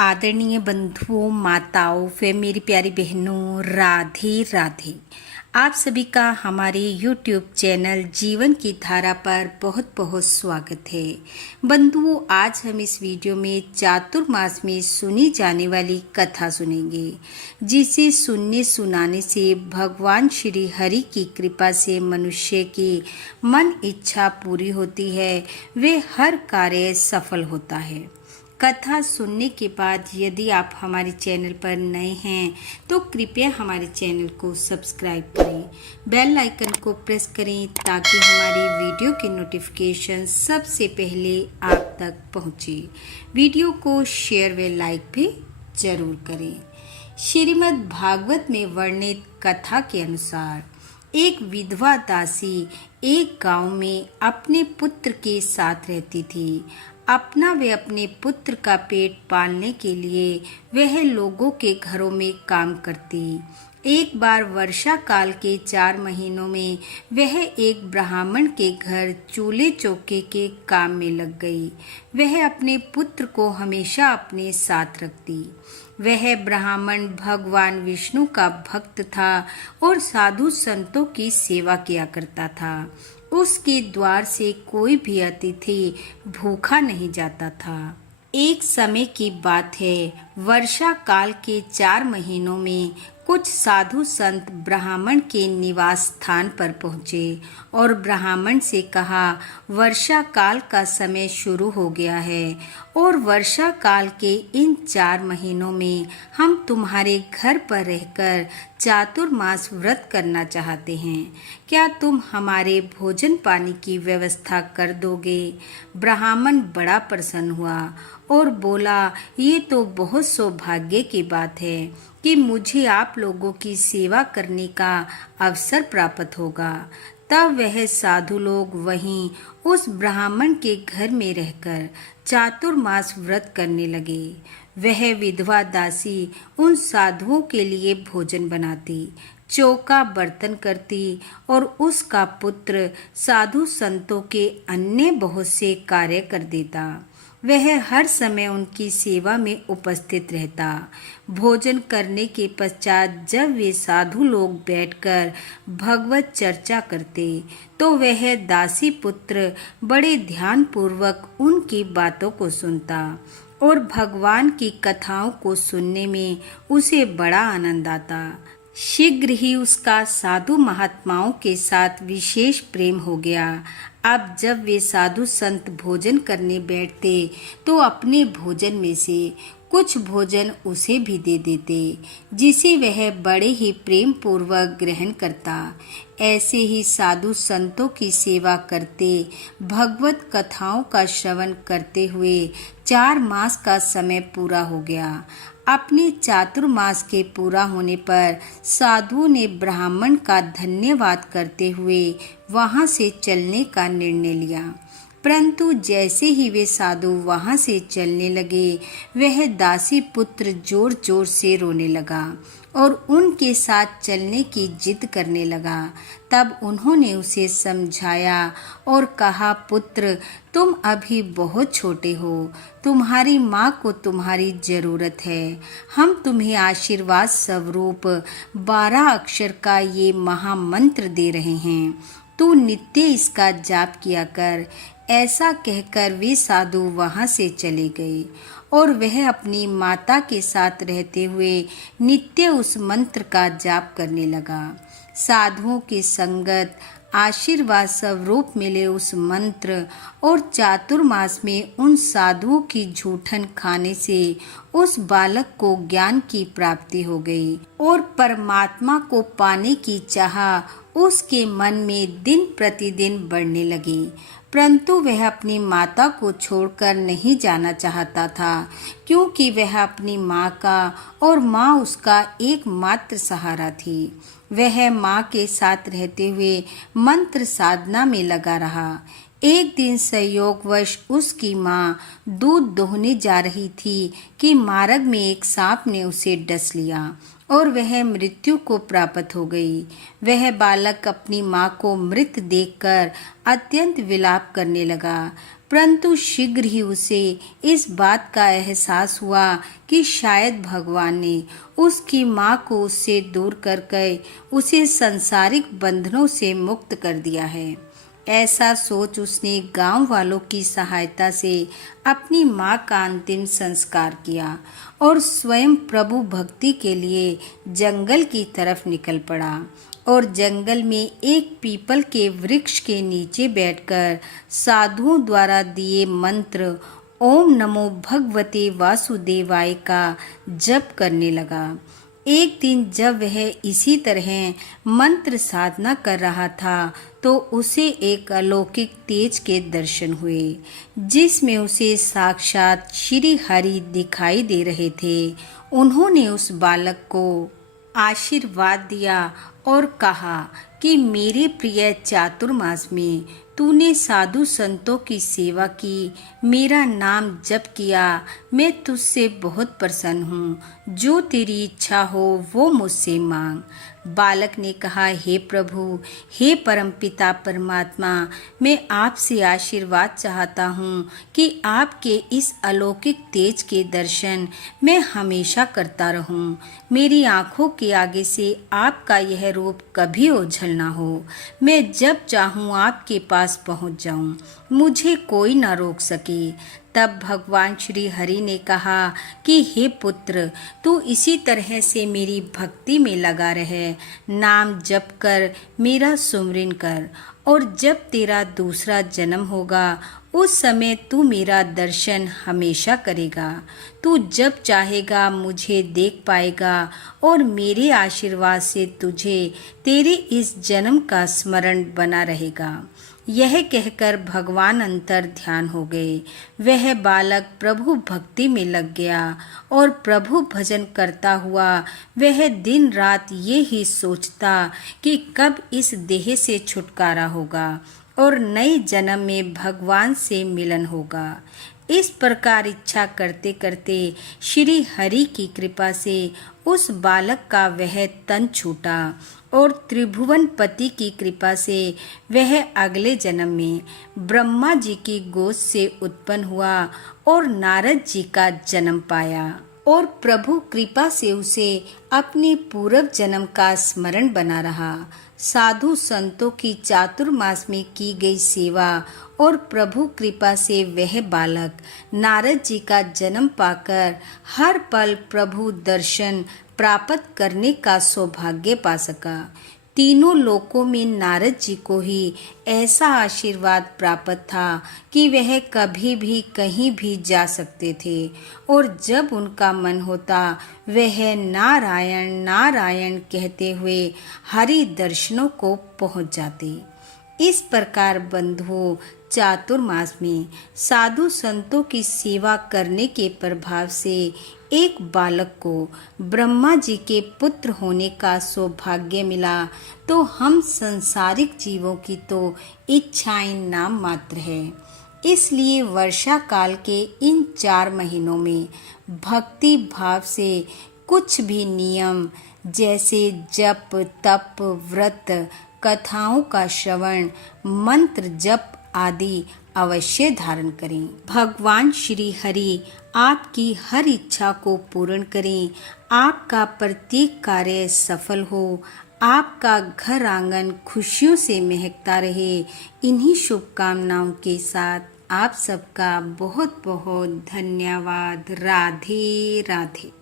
आदरणीय बंधुओं, माताओं व मेरी प्यारी बहनों, राधे राधे। आप सभी का हमारे YouTube चैनल जीवन की धारा पर बहुत बहुत स्वागत है। बंधुओं, आज हम इस वीडियो में चातुर्मास में सुनी जाने वाली कथा सुनेंगे, जिसे सुनने सुनाने से भगवान श्री हरि की कृपा से मनुष्य की मन इच्छा पूरी होती है, वे हर कार्य सफल होता है। कथा सुनने के बाद यदि आप हमारे चैनल पर नए हैं तो कृपया हमारे चैनल को सब्सक्राइब करें, बेल आइकन को प्रेस करें ताकि हमारी वीडियो की नोटिफिकेशन सबसे पहले आप तक पहुंचे। वीडियो को शेयर व लाइक भी जरूर करें। श्रीमद् भागवत में वर्णित कथा के अनुसार एक विधवा दासी एक गांव में अपने पुत्र के साथ रहती थी। अपना व अपने पुत्र का पेट पालने के लिए वह लोगों के घरों में काम करती। एक बार वर्षा काल के 4 महीनों में वह एक ब्राह्मण के घर चूल्हे चौके के काम में लग गई। वह अपने पुत्र को हमेशा अपने साथ रखती। वह ब्राह्मण भगवान विष्णु का भक्त था और साधु संतों की सेवा किया करता था। उसके द्वार से कोई भी अतिथि भूखा नहीं जाता था। एक समय की बात है, वर्षा काल के 4 महीनों में कुछ साधु संत ब्राह्मण के निवास स्थान पर पहुँचे और ब्राह्मण से कहा, वर्षा काल का समय शुरू हो गया है और वर्षा काल के इन 4 महीनों में हम तुम्हारे घर पर रहकर चातुर्मास व्रत करना चाहते हैं। क्या तुम हमारे भोजन पानी की व्यवस्था कर दोगे? ब्राह्मण बड़ा प्रसन्न हुआ और बोला, ये तो बहुत सौभाग्य की बात है कि मुझे आप लोगों की सेवा करने का अवसर प्राप्त होगा। तब वह साधु लोग वहीं उस ब्राह्मण के घर में रहकर चातुर्मास व्रत करने लगे। वह विधवा दासी उन साधुओं के लिए भोजन बनाती, चौका बर्तन करती और उसका पुत्र साधु संतों के अन्य बहुत से कार्य कर देता। वह हर समय उनकी सेवा में उपस्थित रहता। भोजन करने के पश्चात जब वे साधु लोग बैठकर भगवत चर्चा करते तो वह दासी पुत्र बड़े ध्यान पूर्वक उनकी बातों को सुनता और भगवान की कथाओं को सुनने में उसे बड़ा आनंद आता। शीघ्र ही उसका साधु महात्माओं के साथ विशेष प्रेम हो गया। अब जब वे साधु संत भोजन करने बैठते तो अपने भोजन में से कुछ भोजन उसे भी दे देते, जिसे वह बड़े ही प्रेम पूर्वक ग्रहण करता। ऐसे ही साधु संतों की सेवा करते, भगवत कथाओं का श्रवण करते हुए 4 मास का समय पूरा हो गया। अपने चातुर्मास के पूरा होने पर साधुओं ने ब्राह्मण का धन्यवाद करते हुए वहां से चलने का निर्णय लिया। परंतु जैसे ही वे साधु वहां से चलने लगे, वह दासी पुत्र जोर जोर से रोने लगा और उनके साथ चलने की जिद करने लगा। तब उन्होंने उसे समझाया और कहा, पुत्र, तुम अभी बहुत छोटे हो, तुम्हारी माँ को तुम्हारी जरूरत है। हम तुम्हें आशीर्वाद स्वरूप 12 अक्षर का ये महामंत्र दे रहे हैं, तू नित्य इसका जाप किया कर। ऐसा कहकर वे साधु वहां से चले गए और वह अपनी माता के साथ रहते हुए नित्य उस मंत्र का जाप करने लगा। साधुओं की संगत, आशीर्वाद स्वरूप मिले उस मंत्र और चातुर्मास में उन साधुओं की जूठन खाने से उस बालक को ज्ञान की प्राप्ति हो गई और परमात्मा को पाने की चाह उसके मन में दिन प्रतिदिन बढ़ने लगी। परंतु वह अपनी माता को छोड़कर नहीं जाना चाहता था, क्योंकि वह अपनी माँ का और माँ उसका एकमात्र सहारा थी। वह माँ के साथ रहते हुए मंत्र साधना में लगा रहा। एक दिन संयोगवश उसकी माँ दूध दोहने जा रही थी कि मार्ग में एक सांप ने उसे डस लिया और वह मृत्यु को प्राप्त हो गई। वह बालक अपनी माँ को मृत देखकर अत्यंत विलाप करने लगा। परंतु शीघ्र ही उसे इस बात का एहसास हुआ कि शायद भगवान ने उसकी माँ को उससे दूर करके उसे सांसारिक बंधनों से मुक्त कर दिया है। ऐसा सोच उसने गांव वालों की सहायता से अपनी मां का अंतिम संस्कार किया और स्वयं प्रभु भक्ति के लिए जंगल की तरफ निकल पड़ा और जंगल में एक पीपल के वृक्ष के नीचे बैठकर साधुओं द्वारा दिए मंत्र ओम नमो भगवते वासुदेवाय का जप करने लगा। एक दिन जब वह इसी तरह मंत्र साधना कर रहा था तो उसे एक अलौकिक तेज के दर्शन हुए जिसमें उसे साक्षात श्री हरि दिखाई दे रहे थे। उन्होंने उस बालक को आशीर्वाद दिया और कहा कि मेरे प्रिय चातुर्मास में तूने साधु संतों की सेवा की, मेरा नाम जप किया, मैं तुझसे बहुत प्रसन्न हूँ। जो तेरी इच्छा हो वो मुझसे मांग। बालक ने कहा, हे प्रभु, हे परमपिता परमात्मा, मैं आपसे आशीर्वाद चाहता हूँ कि आपके इस अलौकिक तेज के दर्शन मैं हमेशा करता रहूँ। मेरी आँखों के आगे से आपका यह रूप कभी ओझल ना हो। मैं जब चाहूँ आपके पास पहुँच जाऊँ, मुझे कोई ना रोक सके। तब भगवान श्री हरि ने कहा कि हे पुत्र, तू इसी तरह से मेरी भक्ति में लगा रहे, नाम जप कर, मेरा सुमिरन कर, और जब तेरा दूसरा जन्म होगा उस समय तू मेरा दर्शन हमेशा करेगा। तू जब चाहेगा मुझे देख पाएगा और मेरे आशीर्वाद से तुझे तेरे इस जन्म का स्मरण बना रहेगा। यह कहकर भगवान अंतर ध्यान हो गए। वह बालक प्रभु भक्ति में लग गया और प्रभु भजन करता हुआ वह दिन रात ये ही सोचता कि कब इस देह से छुटकारा होगा और नए जन्म में भगवान से मिलन होगा। इस प्रकार इच्छा करते करते श्री हरि की कृपा से उस बालक का वह तन छूटा और त्रिभुवन पति की कृपा से वह अगले जन्म में ब्रह्मा जी की गोद से उत्पन्न हुआ और नारद जी का जन्म पाया और प्रभु कृपा से उसे अपने पूर्व जन्म का स्मरण बना रहा। साधु संतों की चातुर्मास में की गई सेवा और प्रभु कृपा से वह बालक नारद जी का जन्म पाकर हर पल प्रभु दर्शन प्राप्त करने का सौभाग्य पा सका। तीनों लोकों में नारद जी को ही ऐसा आशीर्वाद प्राप्त था कि वह कभी भी कहीं भी जा सकते थे और जब उनका मन होता वह नारायण नारायण कहते हुए हरि दर्शनों को पहुंच जाते। इस प्रकार बंधुओं, चातुर्मास में साधु संतों की सेवा करने के प्रभाव से एक बालक को ब्रह्मा जी के पुत्र होने का सौभाग्य मिला, तो हम संसारिक जीवों की तो इच्छाएं नाम मात्र है। इसलिए वर्षा काल के इन 4 महीनों में भक्ति भाव से कुछ भी नियम जैसे जप, तप, व्रत, कथाओं का श्रवण, मंत्र जप आदि अवश्य धारण करें। भगवान श्री हरि आपकी हर इच्छा को पूर्ण करें, आपका प्रत्येक कार्य सफल हो, आपका घर आंगन खुशियों से महकता रहे। इन्हीं शुभकामनाओं के साथ आप सबका बहुत बहुत धन्यवाद। राधे राधे।